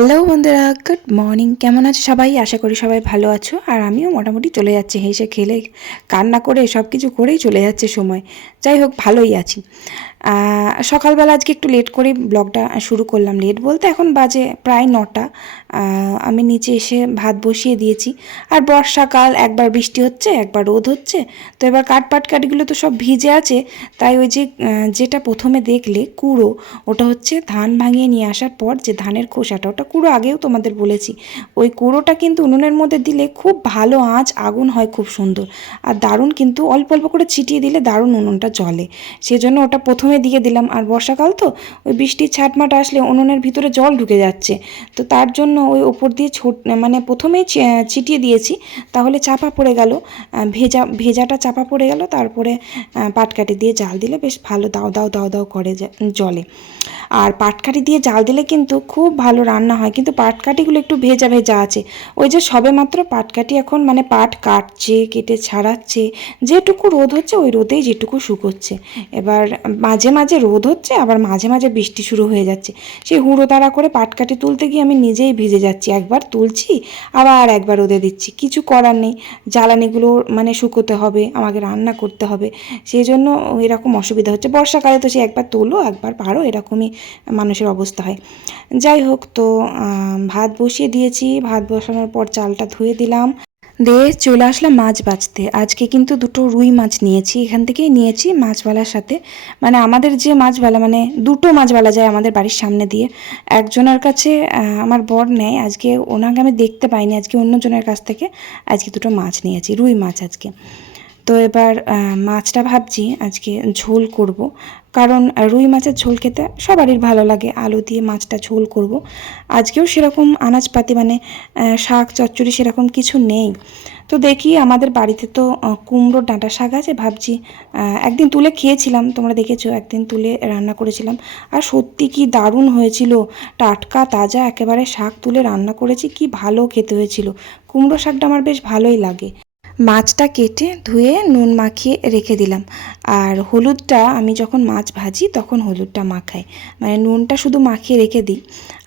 Hello বন্ধুরা, good morning. কেমন আছো সবাই? আশা করি সবাই ভালো আছো। আর আমিও মোটামুটি চলে যাচ্ছে, হেসে খেলে কান্না করে সব কিছু করেই চলে যাচ্ছে সময়। যাই হোক, ভালোই আছি। সকালবেলা আজকে একটু লেট করে ব্লগটা শুরু করলাম। লেট বলতে এখন বাজে প্রায় 9টা। আমি নিচে এসে ভাত বসিয়ে দিয়েছি। আর বর্ষাকাল, একবার বৃষ্টি হচ্ছে একবার রোদ হচ্ছে। তো এবার কাঠগুলো তো সব ভিজে আছে। তাই ওই যে যেটা প্রথমে দেখলে কুড়ো, ওটা হচ্ছে ধান ভাঙিয়ে নিয়ে আসার পর যে ধানের খোসাটা, ওটা কুড়ো আগেও তোমাদের বলেছি। ওই কুড়োটা কিন্তু উনুনের মধ্যে দিলে খুব ভালো আগুন হয়, খুব সুন্দর আর দারুণ। কিন্তু অল্প অল্প করে ছিটিয়ে দিলে দারুণ উনুনটা জ্বলে। সেজন্য ওটা প্রথমে দিয়ে দিলাম। আর বর্ষাকাল তো ওই বৃষ্টির ছাটমাট আসলে উনুনের ভিতরে জল ঢুকে যাচ্ছে। তো তার জন্য ওই ওপর দিয়ে মানে প্রথমেই ছিটিয়ে দিয়েছি, তাহলে চাপা পড়ে গেল, ভেজাটা চাপা পড়ে গেল। তারপরে পাটকাঠি দিয়ে জাল দিলে বেশ ভালো দাও দাও দাও দাও করে জলে। আর পাটকাঠি দিয়ে জাল দিলে কিন্তু খুব ভালো রান্না হয়। কিন্তু পাটকাঠিগুলো একটু ভেজা ভেজা আছে। ওই যে সবেমাত্র পাটকাঠি এখন মানে পাট কাটছে, কেটে ছাড়াচ্ছে। যেটুকু রোদ হচ্ছে ওই রোদেই যেটুকু শুকোচ্ছে। এবার মাঝে মাঝে রোদ হচ্ছে, আবার মাঝে মাঝে বৃষ্টি শুরু হয়ে যাচ্ছে। সেই হুড়ো তাড়া করে পাটকাঠি তুলতে গিয়ে আমি নিজেই ভিজে যাচ্ছি। একবার তুলছি, আবার একবার রোদে দিচ্ছি। কিছু করার নেই, জ্বালানিগুলো মানে শুকোতে হবে, আমাকে রান্না করতে হবে। সেই জন্য এরকম অসুবিধা হচ্ছে। বর্ষাকালে তো সে একবার তোলো একবার পারো, এরকমই মানুষের অবস্থা হয়। যাই হোক, তো ভাত বসিয়ে দিয়েছি। ভাত বসানোর পর চালটা ধুয়ে দিলাম, দিয়ে চলে আসলাম মাছ বাছতে। আজকে কিন্তু দুটো রুই মাছ নিয়েছি, এখান থেকেই নিয়েছি মাছওয়ালার সাথে। মানে আমাদের যে মাছওয়ালা, মানে দুটো মাছওয়ালা যায় আমাদের বাড়ির সামনে দিয়ে। একজনের কাছে আমার বর নেয়, আজকে ওনাকে আমি দেখতে পাইনি, আজকে অন্যজনের কাছ থেকে আজকে দুটো মাছ নিয়েছি, রুই মাছ আজকে। তো এবার মাছটা ভাবছি আজকে ঝোল করব, কারণ রুই মাছের ঝোল খেতে সবারই ভালো লাগে। আলু দিয়ে মাছটা ঝোল করব। আজকেও সেরকম আনাজপাতি মানে শাক চচ্চড়ি সেরকম কিছু নেই। তো দেখি, আমাদের বাড়িতে তো কুমড়োর ডাঁটা শাক আছে। ভাবছি একদিন তুলে খেয়েছিলাম, তোমরা দেখেছো, একদিন তুলে রান্না করেছিলাম। আর সত্যি কি দারুণ হয়েছিল, টাটকা তাজা একেবারে শাক তুলে রান্না করেছি, কি ভালো খেতে হয়েছিল। কুমড়ো শাকটা আমার বেশ ভালোই লাগে। মাছটা কেটে ধুয়ে নুন মাখিয়ে রেখে দিলাম। আর হলুদটা আমি যখন মাছ ভাজি তখন হলুদটা মাখাই, মানে নুনটা শুধু মাখিয়ে রেখে দিই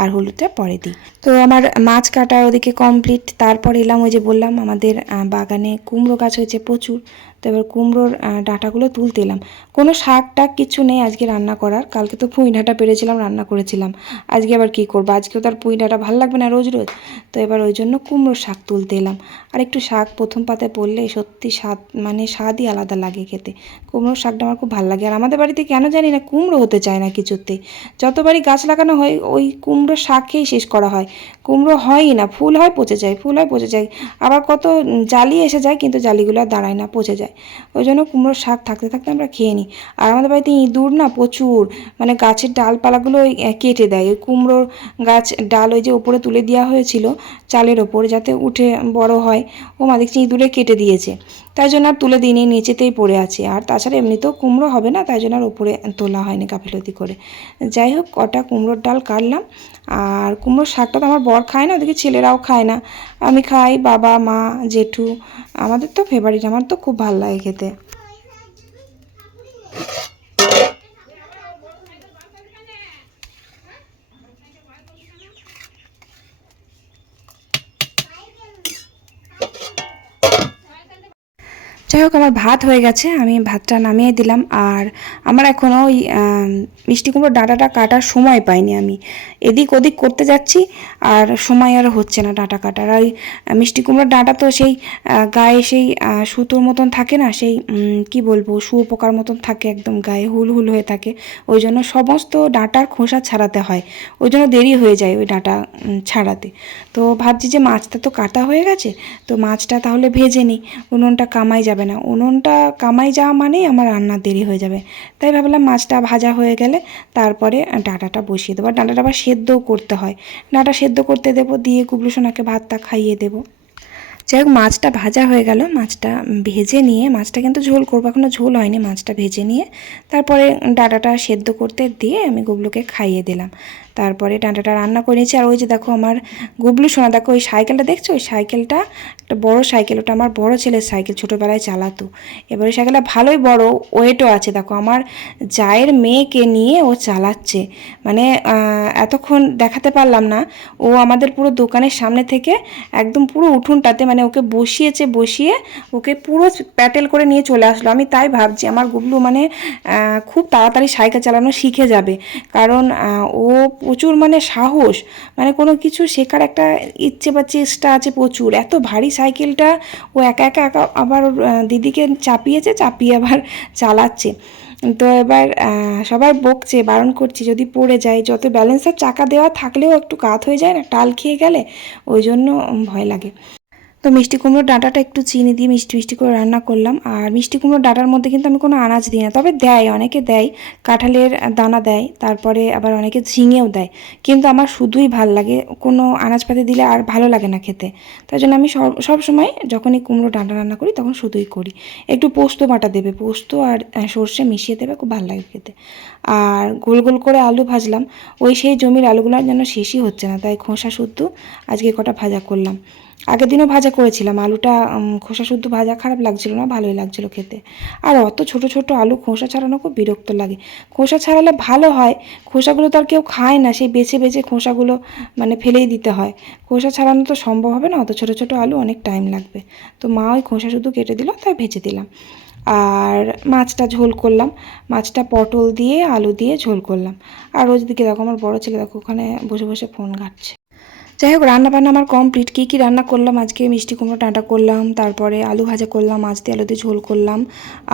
আর হলুদটা পরে দিই। তো আমার মাছ কাটা ওদিকে কমপ্লিট। তারপর এলাম, ওই যে বললাম আমাদের বাগানে কুমড়ো গাছ হয়েছে প্রচুর। তো এবার কুমড়োর ডাঁটাগুলো তুলতে এলাম। কোনো শাক টাক কিছু নেই আজকে রান্না করার। কালকে তো পুঁই ডাঁটা পেরেছিলাম, রান্না করেছিলাম। আজকে আবার কী করবো, আজকেও তার পুঁই ডাঁটা ভালো লাগবে না রোজ রোজ। তো এবার ওই জন্য কুমড়ো শাক তুলতে এলাম। আর একটু শাক প্রথম পাতে পড়লে সত্যি স্বাদ, মানে স্বাদই আলাদা লাগে খেতে। কুমড়োর শাকটা আমার খুব ভালো লাগে। আর আমাদের বাড়িতে কেন জানি না কুমড়ো হতে চায় না কিছুতেই। যতবারই গাছ লাগানো হয় ওই কুমড়োর শাক খেয়েই শেষ করা হয়। কুমড়ো হয়ই না, ফুল হয় পচে যায়, ফুল হয় পচে যায়। আবার কত জালি এসে যায়, কিন্তু জালিগুলো আর দাঁড়ায় না, পচে যায়। ওই জন্য কুমড়োর শাক থাকতে থাকতে আমরা খেয়ে নিই। আর আমাদের বাড়িতে ইঁদুর না প্রচুর, মানে গাছের ডালপালাগুলো কেটে দেয়। ওই কুমড়োর গাছ ডাল ওই যে ওপরে তুলে দেওয়া হয়েছিল চালের ওপর, যাতে উঠে বড় হয়, ও মা দেখছি ইঁদুরে কেটে দিয়েছে। তাই জন্য আর তুলে দিইনি, নিচেতেই পড়ে আছে। আর তাছাড়া এমনিতেও কুমড়ো হবে না, তাই জন্য আর ওপরে তোলা হয়নি গাফিলতি করে। যাই হোক, কটা কুমড়োর ডাল কাটলাম। আর কুমড়োর শাকটা তো আমার বর খায় না, ওদিকে ছেলেরাও খায় না, আমি খাই, বাবা মা জেঠু। আমাদের তো ফেভারিট, আমার তো খুব ভালো লাগে খেতে। যাই হোক, আমার ভাত হয়ে গেছে, আমি ভাতটা নামিয়ে দিলাম। আর আমার এখনও ওই মিষ্টি কুমড়োর ডাঁটাটা কাটার সময় পাইনি। আমি এদিক ওদিক করতে যাচ্ছি আর সময় আর হচ্ছে না ডাঁটা কাটার। আর ওই মিষ্টি কুমড়োর ডাঁটা তো সেই গায়ে সেই সুতোর মতন থাকে না, সেই কি বলবো, শুয়োপোকার মতন থাকে, একদম গায়ে হুল হুল হয়ে থাকে। ওই জন্য সমস্ত ডাঁটার খোসা ছাড়াতে হয়, ওই জন্য দেরি হয়ে যায় ওই ডাঁটা ছাড়াতে। তো ভাবছি যে মাছটা তো কাটা হয়ে গেছে, তো মাছটা তাহলে ভেজে নিই, উনুনটা কামাই যাবে না। উনুনটা কামাই যাওয়া মানেই আমার রান্নার দেরি হয়ে যাবে। তাই ভাবলাম মাছটা ভাজা হয়ে গেলে তারপরে ডাঁটাটা বসিয়ে দেবো। ডাঁটাটা আবার সেদ্ধও করতে হয়, ডাঁটা সেদ্ধ করতে দেবো, দিয়ে কুবলু সোনাকে ভাতটা খাইয়ে দেবো। যাই হোক, মাছটা ভাজা হয়ে গেল। মাছটা ভেজে নিয়ে, মাছটা কিন্তু ঝোল করবো, এখনও ঝোল হয়নি। মাছটা ভেজে নিয়ে তারপরে ডাঁটাটা সেদ্ধ করতে দিয়ে আমি গুবলুকে খাইয়ে দিলাম। তারপরে ডাঁটাটা রান্না করে নিয়েছি। আর ওই যে দেখো আমার গুবলু সোনা, দেখো ওই সাইকেলটা দেখছো, ওই সাইকেলটা একটা বড় সাইকেল, ওটা আমার বড় ছেলের সাইকেল, ছোটোবেলায় চালাতো। এবার ওই সাইকেলটা ভালোই বড়, ওয়েটও আছে। দেখো আমার জায়ের মেয়েকে নিয়ে ও চালাচ্ছে, মানে এতক্ষণ দেখাতে পারলাম না। ও আমাদের পুরো দোকানের সামনে থেকে একদম পুরো উঠোনটাতে মানে ওকে বসিয়ে ওকে পুরো প্যাটেল করে নিয়ে চলে আসলো। আমি তাই ভাবছি আমার গুবলু মানে খুব তাড়াতাড়ি সাইকেল চালানো শিখে যাবে, কারণ ও প্রচুর মানে সাহস, মানে কোনো কিছু শেখার একটা ইচ্ছে বা চেষ্টা আছে প্রচুর। এত ভারী সাইকেলটা ও একা একা একা আবার দিদিকে চাপিয়ে আবার চালাচ্ছে। তো এবার সবাই বকছে, বারণ করছি যদি পড়ে যায়, যত ব্যালেন্সের চাকা দেওয়া থাকলেও একটু কাত হয়ে যায় না টাল খেয়ে গেলে, ওই জন্য ভয় লাগে। তো মিষ্টি কুমড়োর ডাঁটাটা একটু চিনি দিয়ে মিষ্টি মিষ্টি করে রান্না করলাম। আর মিষ্টি কুমড়োর ডাঁটার মধ্যে কিন্তু আমি কোনো আনাজ দিই না, তবে দেয়, অনেকে দেয়, কাঁঠালের দানা দেয়, তারপরে আবার অনেকে ঝিঙেও দেয়, কিন্তু আমার শুধুই ভাল লাগে, কোনো আনাজপাতি দিলে আর ভালো লাগে না খেতে। তাই জন্য আমি সব সময় যখনই কুমড়ো ডাঁটা রান্না করি তখন শুধুই করি। একটু পোস্ত বাটা দেবে, পোস্ত আর সর্ষে মিশিয়ে দেবে, খুব ভালো লাগে খেতে। আর গোল গোল করে আলু ভাজলাম, ওই সেই জমির আলুগুলো যেন শেষই হচ্ছে না, তাই খোসা শুদ্ধ আজকে কটা ভাজা করলাম। আগের দিনও ভাজা করেছিলাম, আলুটা খোসা শুদ্ধ ভাজা খারাপ লাগছিল না, ভালোই লাগছিল খেতে। আর অত ছোট ছোট আলু খোসা ছাড়ানো খুব বিরক্ত লাগে। খোসা ছাড়ালে ভালো হয়, খোসাগুলো তো আর কেউ খায় না, সেই বেছে বেছে খোসাগুলো মানে ফেলেই দিতে হয়। খোসা ছাড়ানো তো সম্ভব হবে না, অত ছোট ছোট আলু, অনেক টাইম লাগবে। তো মা ওই খোসা শুদ্ধ কেটে দিল, তাই ভেজে দিলাম। আর মাছটা ঝোল করলাম, মাছটা পটল দিয়ে আলু দিয়ে ঝোল করলাম। আর ওইদিকে দেখো আমার বড় ছেলে দেখো ওখানে বসে বসে ফোন ঘাঁটছে। যাই হোক, রান্নাবান্না আমার কমপ্লিট। কী কী রান্না করলাম আজকে, মিষ্টি কুমড়ো ডাঁটা করলাম, তারপরে আলু ভাজা করলাম, মাছ দিয়ে আলু দিয়ে ঝোল করলাম,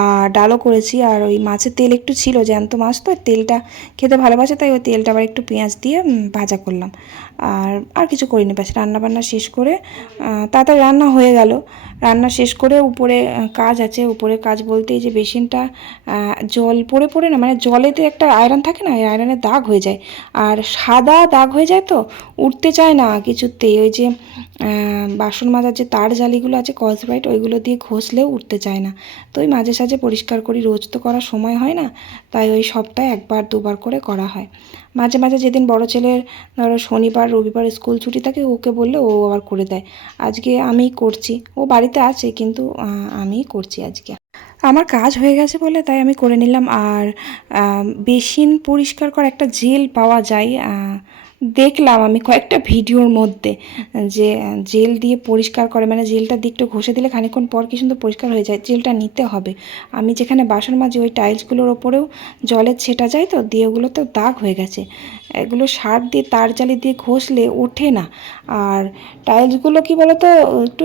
আর ডালও করেছি। আর ওই মাছের তেল একটু ছিল, জ্যান্ত মাছ তো তেলটা খেতে ভালোবাসে, তাই ওই তেলটা আবার একটু পেঁয়াজ দিয়ে ভাজা করলাম। আর কিছু করিনি, ব্যাস রান্নাবান্না শেষ করে তাড়াতাড়ি রান্না হয়ে গেল। রান্না শেষ করে উপরে কাজ আছে, উপরে কাজ বলতে এই যে বেসিনটা জল পড়ে পড়ে না, মানে জলেতে একটা আয়রন থাকে না, এই আয়রনের দাগ হয়ে যায়, আর সাদা দাগ হয়ে যায়, তো উঠতে চায় না কিছুতেই। ওই যে বাসন মাজার যে তার জালিগুলো আছে কসব্রাইট, ওইগুলো দিয়ে ঘষলেও উঠতে চায় না। তো ওই মাঝে সাঝে পরিষ্কার করি, রোজ তো করার সময় হয় না, তাই ওই সপ্তাহে একবার দুবার করে করা হয়। মাঝে মাঝে যেদিন বড় ছেলের ধরো শনিবার রবিবার স্কুল ছুটি থাকে, ওকে বললে ও আবার করে দেয়। আজকে আমিই করছি, ও বাড়িতে আছে কিন্তু আমিই করছি আজকে। আমার কাজ হয়ে গেছে বলে তাই আমি করে নিলাম। আর বেসিন পরিষ্কার করা একটা জেল পাওয়া যায়, দেখলাম আমি কয়েকটা ভিডিওর মধ্যে, যে জেল দিয়ে পরিষ্কার করে, মানে জেলটা দিকটা ঘষে দিলে খানিকক্ষণ পর কি সুন্দর পরিষ্কার হয়ে যায়। জেলটা নিতে হবে। আমি যেখানে বাসন মাজি ওই টাইলসগুলোর ওপরেও জলের ছেটা যায়, তো দিয়ে ওগুলোতেও দাগ হয়ে গেছে। এগুলো সার্ফ দিয়ে তার জালি দিয়ে ঘষলে ওঠে না। আর টাইলসগুলো কি বলতো, একটু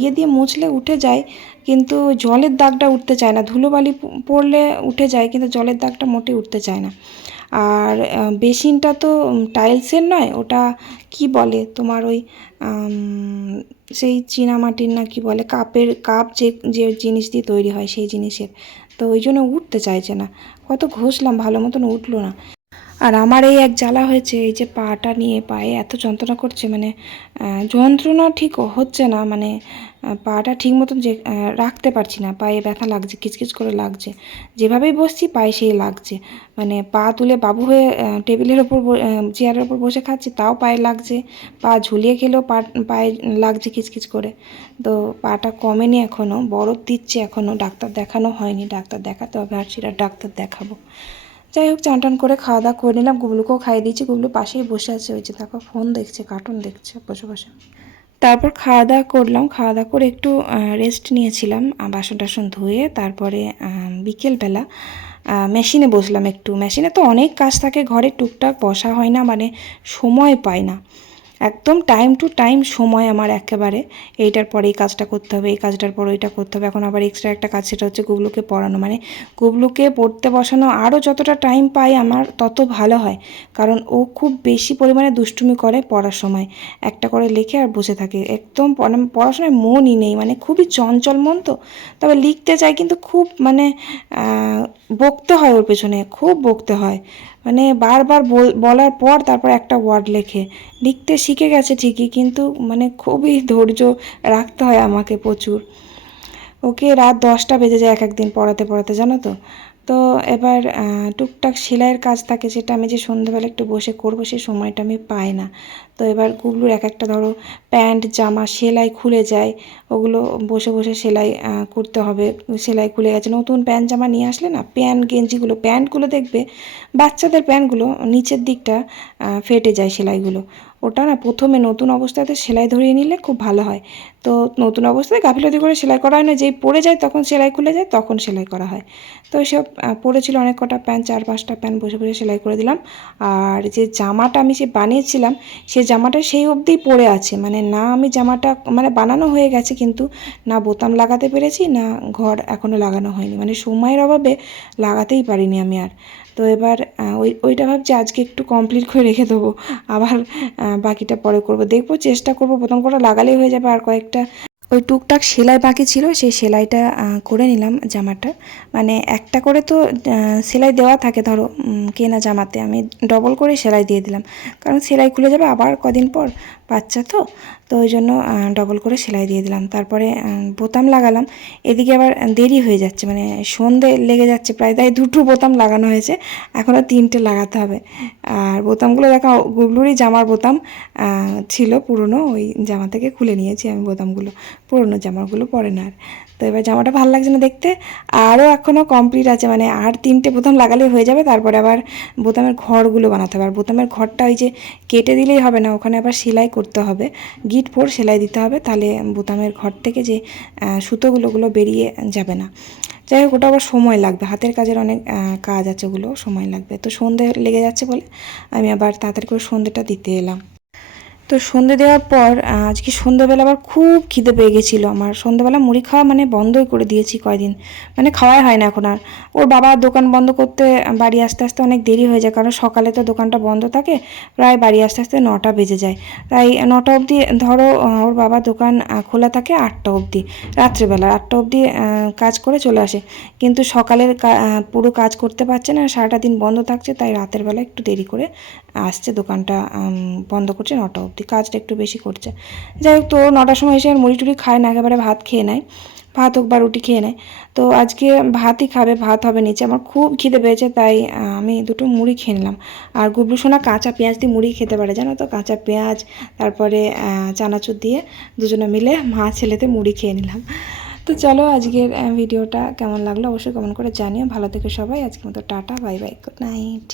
ইয়ে দিয়ে মুছলে উঠে যায়, কিন্তু জলের দাগটা উঠতে চায় না। ধুলোবালি পড়লে উঠে যায়, কিন্তু জলের দাগটা মোটেই উঠতে চায় না। আর বেসিনটা তো টাইলসের নয়, ওটা কি বলে তোমার ওই সেই চীনামাটির না কি বলে, কাপ যে যে জিনিস দিয়ে তৈরি হয় সেই জিনিসের, তো ওই জন্য উঠতে চাইছে না। কত ঘষলাম, ভালো মতন উঠলো না। আর আমার এই এক জ্বালা হয়েছে, এই যে পাটা নিয়ে পায়ে এত যন্ত্রণা করছে, মানে যন্ত্রণা ঠিক হচ্ছে না, মানে পাটা ঠিক মতন যে রাখতে পারছি না, পায়ে ব্যথা লাগছে, কিচকিচ করে লাগছে, যেভাবেই বসছি পায়ে সেই লাগছে। মানে পা তুলে বাবু হয়ে টেবিলের ওপর চেয়ারের ওপর বসে খাচ্ছি, তাও পায়ে লাগছে, পা ঝুলিয়ে খেলেও পায়ে লাগছে কিচকিচ করে। তো পাটা কমেনি এখনও, বরফ দিচ্ছে এখনও, ডাক্তার দেখানো হয়নি, ডাক্তার দেখাতে হবে, আর সেটা ডাক্তার দেখাবো। যাই হোক, চান টান করে খাওয়া দাওয়া করে নিলাম, গুবলুকেও খাইয়ে দিয়েছি, গুবলু পাশেই বসে আছে, ওই যে তারপর ফোন দেখছে, কার্টুন দেখছে বসে বসে। তারপর খাওয়া দাওয়া করলাম, খাওয়া দাওয়া করে একটু রেস্ট নিয়েছিলাম, বাসন টাসন ধুয়ে। তারপরে বিকেলবেলা মেশিনে বসলাম একটু। মেশিনে তো অনেক কাজ থাকে ঘরে, টুকটাক বসা হয় না, মানে সময় পাই না একদম, টাইম টু টাইম সময় আমার একেবারে, এইটার পরে এই কাজটা করতে হবে, এই কাজটার পর ওইটা করতে হবে। এখন আবার এক্সট্রা একটা কাজ, সেটা হচ্ছে গুবলুকে পড়ানো, মানে গুবলুকে পড়তে বসানো। আরও যতটা টাইম পাই আমার তত ভালো হয়, কারণ ও খুব বেশি পরিমাণে দুষ্টুমি করে পড়ার সময়, একটা করে লেখে আর বসে থাকে, একদম পড়াশোনায় মনই নেই, মানে খুবই চঞ্চল মন তো। তবে লিখতে চাই, কিন্তু খুব মানে বকতে হয় ওর পেছনে, খুব বকতে হয়, মানে বারবার বলার পর তারপর একটা ওয়ার্ড লেখে। লিখতে শিখে গেছে ঠিকই, কিন্তু মানে খুবই ধৈর্য রাখতে হয় আমাকে প্রচুর। ওকে রাত 10টা বেজে যায় এক একদিন পড়াতে পড়াতে, জানো তো। তো এবার টুকটাক সেলাইয়ের কাজ থাকে, যেটা আমি যে সন্ধ্যেবেলা একটু বসে করব সেই সময়টা আমি পাই না। তো এবার গুবলুর এক একটা ধরো প্যান্ট জামা সেলাই খুলে যায়, ওগুলো বসে বসে সেলাই করতে হবে। সেলাই খুলে গেছে, নতুন প্যান্ট জামা নিয়ে আসলে না প্যান্ট গেঞ্জিগুলো প্যান্টগুলো দেখবে বাচ্চাদের প্যান্টগুলো নিচের দিকটা ফেটে যায় সেলাইগুলো। ওটা না প্রথমে নতুন অবস্থাতে সেলাই ধরিয়ে নিলে খুব ভালো হয়। তো নতুন অবস্থায় গাফিলতি করে সেলাই করা হয় না, যেই পড়ে যায় তখন সেলাই খুলে যায় তখন সেলাই করা হয়। তো এসব পড়েছিল অনেক কটা প্যান্ট, 4-5টা প্যান্ট বসে বসে সেলাই করে দিলাম। আর যে জামাটা আমি যে বানিয়েছিলাম সেই জামাটা সেই অবধিই পড়ে আছে, মানে না আমি জামাটা মানে বানানো হয়ে গেছে কিন্তু না বোতাম লাগাতে পেরেছি, না ঘর এখনও লাগানো হয়নি, মানে সময়ের অভাবে লাগাতেই পারিনি আমি আর। তো এবার ওইটা ভাবছি আজকে একটু কমপ্লিট করে রেখে দেবো, আবার বাকিটা পরে করব, দেখবো চেষ্টা করব প্রথম কটা লাগালেই হয়ে যাবে। আর কয়েকটা ওই টুকটাক সেলাই বাকি ছিল, সেই সেলাইটা করে নিলাম জামাটা। মানে একটা করে তো সেলাই দেওয়া থাকে ধরো কেনা জামাতে, আমি ডবল করে সেলাই দিয়ে দিলাম, কারণ সেলাই খুলে যাবে আবার কদিন পর, বাচ্চা তো ওই জন্য ডবল করে সেলাই দিয়ে দিলাম। তারপরে বোতাম লাগালাম, এদিকে আবার দেরি হয়ে যাচ্ছে, মানে সন্ধে লেগে যাচ্ছে প্রায়, তাই 2টো বোতাম লাগানো হয়েছে, এখনও 3টে লাগাতে হবে। আর বোতামগুলো দেখা গুবলুরই জামার বোতাম ছিল পুরনো, ওই জামা থেকে খুলে নিয়েছি আমি বোতামগুলো, পুরনো জামাগুলো পরে না আর। তো এবার জামাটা ভালো লাগছে না দেখতে, আরও এখনও কমপ্লিট আছে, মানে আর 3টে বোতাম লাগালেই হয়ে যাবে। তারপরে আবার বোতামের ঘরগুলো বানাতে হবে, আর বোতামের ঘরটা ওই যে কেটে দিলেই হবে না, ওখানে আবার সেলাই করতে হবে, গিট ফোর সেলাই দিতে হবে, তাহলে বোতামের ঘর থেকে যে সুতোগুলো বেরিয়ে যাবে না। যাই হোক, ওটা আবার সময় লাগবে, হাতের কাজের অনেক কাজ আছে, ওগুলো সময় লাগবে। তো সন্ধে লেগে যাচ্ছে বলে আমি আবার তাড়াতাড়ি করে সন্ধেটা দিতে এলাম। তো সন্ধে দেওয়ার পর আজকে সন্ধ্যাবেলা আবার খুব খিদে পেয়ে গেছিলো আমার, সন্ধ্যাবেলা মুড়ি খাওয়া মানে বন্ধই করে দিয়েছি কয়দিন, মানে খাওয়াই হয় না এখন আর। ওর বাবা দোকান বন্ধ করতে বাড়ি আসতে আসতে অনেক দেরি হয়ে যায়, কারণ সকালে তো দোকানটা বন্ধ থাকে, প্রায় বাড়ি আসতে আসতে 9টা বেজে যায়। তাই 9টা অবধি ধরো ওর বাবা দোকান খোলা থাকে 8টা অবধি, রাত্রেবেলা 8টা অবধি কাজ করে চলে আসে। কিন্তু সকালের পুরো কাজ করতে পারছে না, সারাটা দিন বন্ধ থাকছে, তাই রাতের বেলা একটু দেরি করে আসছে, দোকানটা বন্ধ করছে 9টা অবধি, কাজটা একটু বেশি করছে। যাই হোক, তো 9টার সময় এসে আর মুড়ি টুড়ি খায় না, একেবারে ভাত খেয়ে নেয়, ভাত হোক বা রুটি খেয়ে নেয়। তো আজকে ভাতই খাবে, ভাত হবে নিচে, আমার খুব খিদে পেয়েছে, তাই আমি 2টো মুড়ি খেয়ে নিলাম। আর গুবলু সোনা কাঁচা পেঁয়াজ দিয়ে মুড়ি খেতে পারে জানো তো, কাঁচা পেঁয়াজ তারপরে চানাচুর দিয়ে দুজনে মিলে মা ছেলেতে মুড়ি খেয়ে নিলাম। তো চলো, আজকের ভিডিওটা কেমন লাগলো অবশ্যই কমেন্ট করে জানিও। ভালো থেকো সবাই, আজকের মতো tata, bye bye, good night.